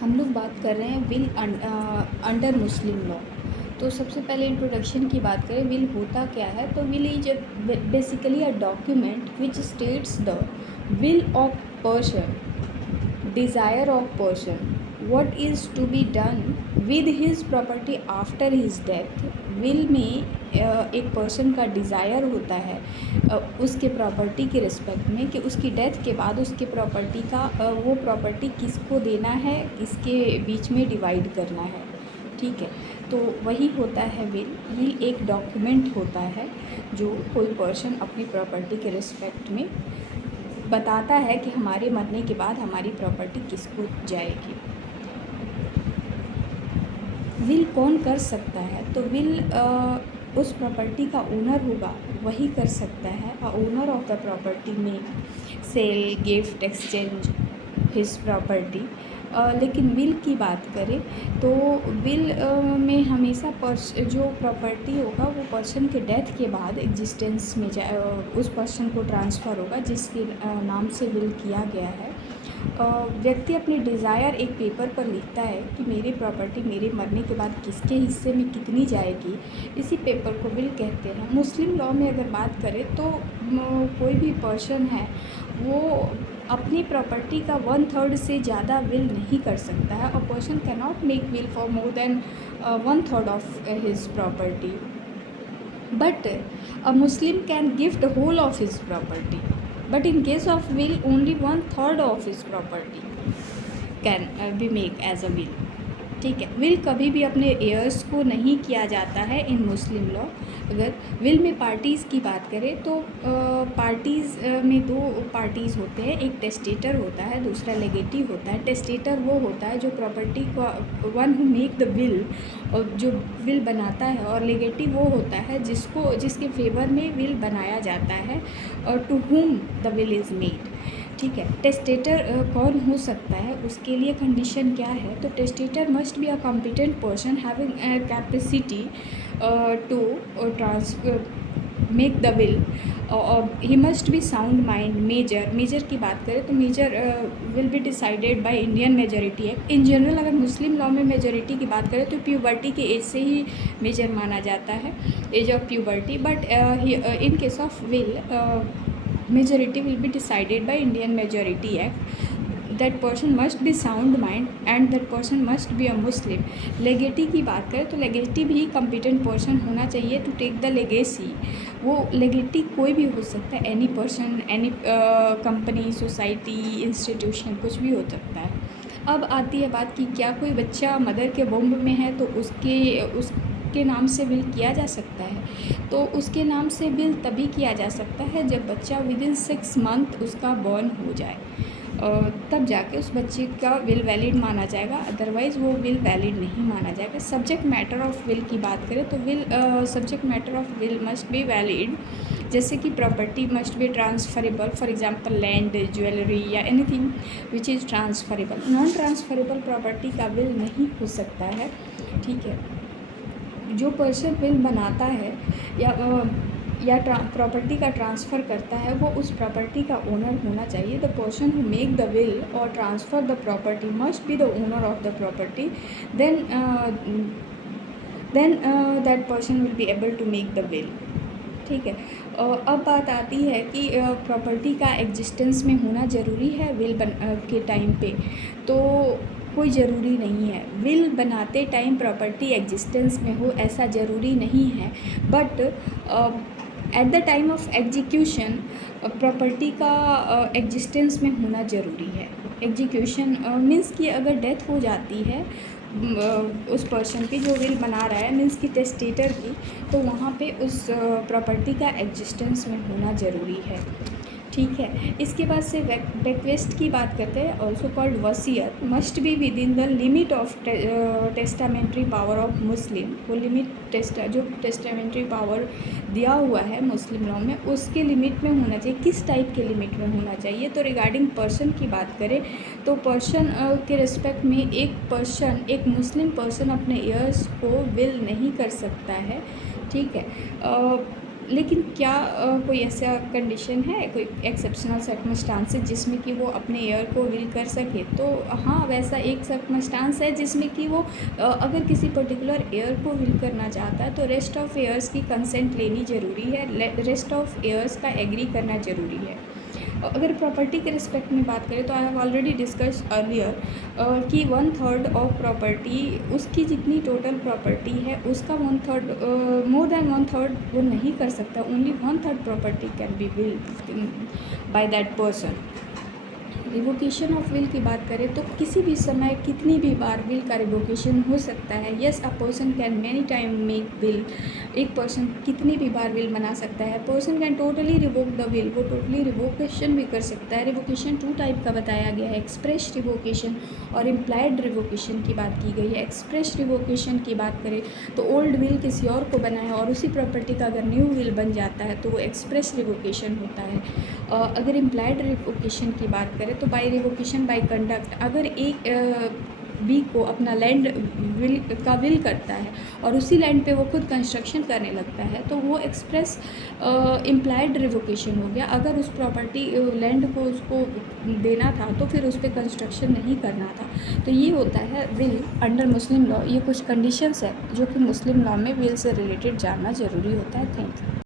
हम लोग बात कर रहे हैं विल अंडर मुस्लिम लॉ। तो सबसे पहले इंट्रोडक्शन की बात करें, विल होता क्या है। तो will is basically a document which states the will of person, desire of person, what is to be done with his property after his death। Will में एक पर्सन का डिज़ायर होता है उसके प्रॉपर्टी के रिस्पेक्ट में कि उसकी डेथ के बाद उसके प्रॉपर्टी का वो प्रॉपर्टी किसको देना है, किसके बीच में डिवाइड करना है। ठीक है, तो वही होता है विल। विल एक डॉक्यूमेंट होता है जो कोई पर्सन अपनी प्रॉपर्टी के रिस्पेक्ट में बताता है कि हमारे मरने के बाद हमारी प्रॉपर्टी किसको जाएगी। विल कौन कर सकता है? तो विल उस प्रॉपर्टी का ओनर होगा वही कर सकता है। ओनर ऑफ द प्रॉपर्टी में sale, gift, exchange his property. लेकिन विल की बात करें तो विल में हमेशा जो प्रॉपर्टी होगा वो पर्सन के डेथ के बाद एग्जिस्टेंस में उस पर्सन को ट्रांसफ़र होगा जिसके नाम से विल किया गया है। व्यक्ति अपनी डिज़ायर एक पेपर पर लिखता है कि मेरी प्रॉपर्टी मेरे मरने के बाद किसके हिस्से में कितनी जाएगी। इसी पेपर को विल कहते हैं। मुस्लिम लॉ में अगर बात करें तो कोई भी पर्सन है वो अपनी प्रॉपर्टी का 1/3 से ज़्यादा विल नहीं कर सकता है। A person can not make will for more than 1/3 of his property, but a Muslim can gift whole of his property. But in case of will, only 1/3 of his property can be make as a will। ठीक है, will कभी भी अपने years को नहीं किया जाता है इन मुस्लिम लॉ। अगर विल में पार्टीज़ की बात करें तो पार्टीज़ में दो पार्टीज़ होते हैं, एक टेस्टेटर होता है, दूसरा लेगेटी होता है। टेस्टेटर वो होता है जो प्रॉपर्टी का one who make the will, और जो विल बनाता है, और लेगेटी वो होता है जिसके फेवर में विल बनाया जाता है, और to whom the will is made. ठीक है, टेस्टेटर कौन हो सकता है, उसके लिए कंडीशन क्या है? तो testator must be a competent person having capacity to make the will. He must be sound mind. Major की बात करें तो major will be decided by Indian majority act. In general अगर मुस्लिम लॉ में majority की बात करें तो प्यूबर्टी के एज से ही मेजर माना जाता है, age of puberty. But in case of will majority will be decided by Indian Majority Act। That person must be sound mind and that person must be a Muslim। लेगेटी की बात करें तो लेगेटी भी competent person होना चाहिए to take the legacy। वो लेगेटी कोई भी हो सकता है, any person, any company, society, institution, कुछ भी हो सकता है। अब आती है बात कि क्या कोई बच्चा मदर के वोम्ब में है तो उसके नाम से विल किया जा सकता है। तो उसके नाम से विल तभी किया जा सकता है जब बच्चा विदिन 6 मंथ उसका बॉर्न हो जाए, तब जाके उस बच्चे का विल वैलिड माना जाएगा, अदरवाइज़ वो विल वैलिड नहीं माना जाएगा। सब्जेक्ट मैटर ऑफ विल की बात करें तो will subject matter of will must be valid, जैसे कि property must be transferable, for example land, jewellery या anything which is transferable. Non transferable property का विल नहीं हो सकता है। ठीक है, जो पर्सन विल बनाता है या प्रॉपर्टी का ट्रांसफ़र करता है वो उस प्रॉपर्टी का ओनर होना चाहिए। The person who make the will और transfer the property must be the owner of the property. Then that person will be able to make the will. ठीक है, अब बात आती है कि प्रॉपर्टी का एग्जिस्टेंस में होना ज़रूरी है विल के टाइम पे। तो कोई ज़रूरी नहीं है, विल बनाते टाइम प्रॉपर्टी एग्जिस्टेंस में हो ऐसा ज़रूरी नहीं है। But at the time of execution property का एग्जिस्टेंस में होना ज़रूरी है। एग्जीक्यूशन मीन्स कि अगर डेथ हो जाती है उस पर्सन की जो विल बना रहा है, मीन्स कि टेस्टेटर की, तो वहाँ पे उस प्रॉपर्टी का एग्जिस्टेंस में होना ज़रूरी है। ठीक है, इसके बाद से बेक्वेस्ट की बात करते हैं, ऑल्सो कॉल्ड वसीयत, must be with in the limit of testamentary power of Muslim. वो लिमिट जो टेस्टामेंट्री पावर दिया हुआ है मुस्लिम लॉ में उसके लिमिट में होना चाहिए। किस टाइप के लिमिट में होना चाहिए? तो रिगार्डिंग पर्सन की बात करें तो पर्सन के रिस्पेक्ट में एक मुस्लिम पर्सन अपने एयर्स को विल नहीं कर सकता है। ठीक है, लेकिन क्या कोई ऐसा कंडीशन है, कोई एक्सेप्शनल सर्कमस्टांसेस जिसमें कि वो अपने एयर को विल कर सके? तो हाँ, वैसा एक सर्कमस्टांस है जिसमें कि वो अगर किसी पर्टिकुलर एयर को विल करना चाहता है तो रेस्ट ऑफ एयर्स की कंसेंट लेनी ज़रूरी है, रेस्ट ऑफ एयर्स का एग्री करना ज़रूरी है। अगर प्रॉपर्टी के रिस्पेक्ट में बात करें तो I have already discuss earlier कि 1/3 ऑफ प्रॉपर्टी, उसकी जितनी टोटल प्रॉपर्टी है उसका 1/3, मोर देन 1/3 वो नहीं कर सकता। Only 1/3 property can be will by that person. Revocation of will की बात करें तो किसी भी समय कितनी भी बार विल का रिवोकेशन हो सकता है। Yes, a person can many time make will. एक पर्सन कितनी भी बार विल बना सकता है। Person can totally revoke the will, वो टोटली रिवोकेशन भी कर सकता है। रिवोकेशन 2 टाइप का बताया गया है, एक्सप्रेस रिवोकेशन और इम्प्लाइड रिवोकेशन की बात की गई है। एक्सप्रेस रिवोकेशन की बात करें तो ओल्ड विल किसी और को बना है और उसी प्रॉपर्टी का अगर न्यू विल बन जाता है तो वो एक्सप्रेस रिवोकेशन होता है। अगर इम्प्लाइड रिवोकेशन की बात करें तो बाय रिवोकेशन बाय कंडक्ट, अगर एक बी को अपना लैंड विल करता है और उसी लैंड पे वो खुद कंस्ट्रक्शन करने लगता है तो वो एक्सप्रेस इम्प्लाइड रिवोकेशन हो गया। अगर उस प्रॉपर्टी लैंड को उसको देना था तो फिर उस पर कंस्ट्रक्शन नहीं करना था। तो ये होता है विल अंडर मुस्लिम लॉ। ये कुछ कंडीशंस है जो कि मुस्लिम लॉ में विल से रिलेटेड जानना ज़रूरी होता है। Thank you.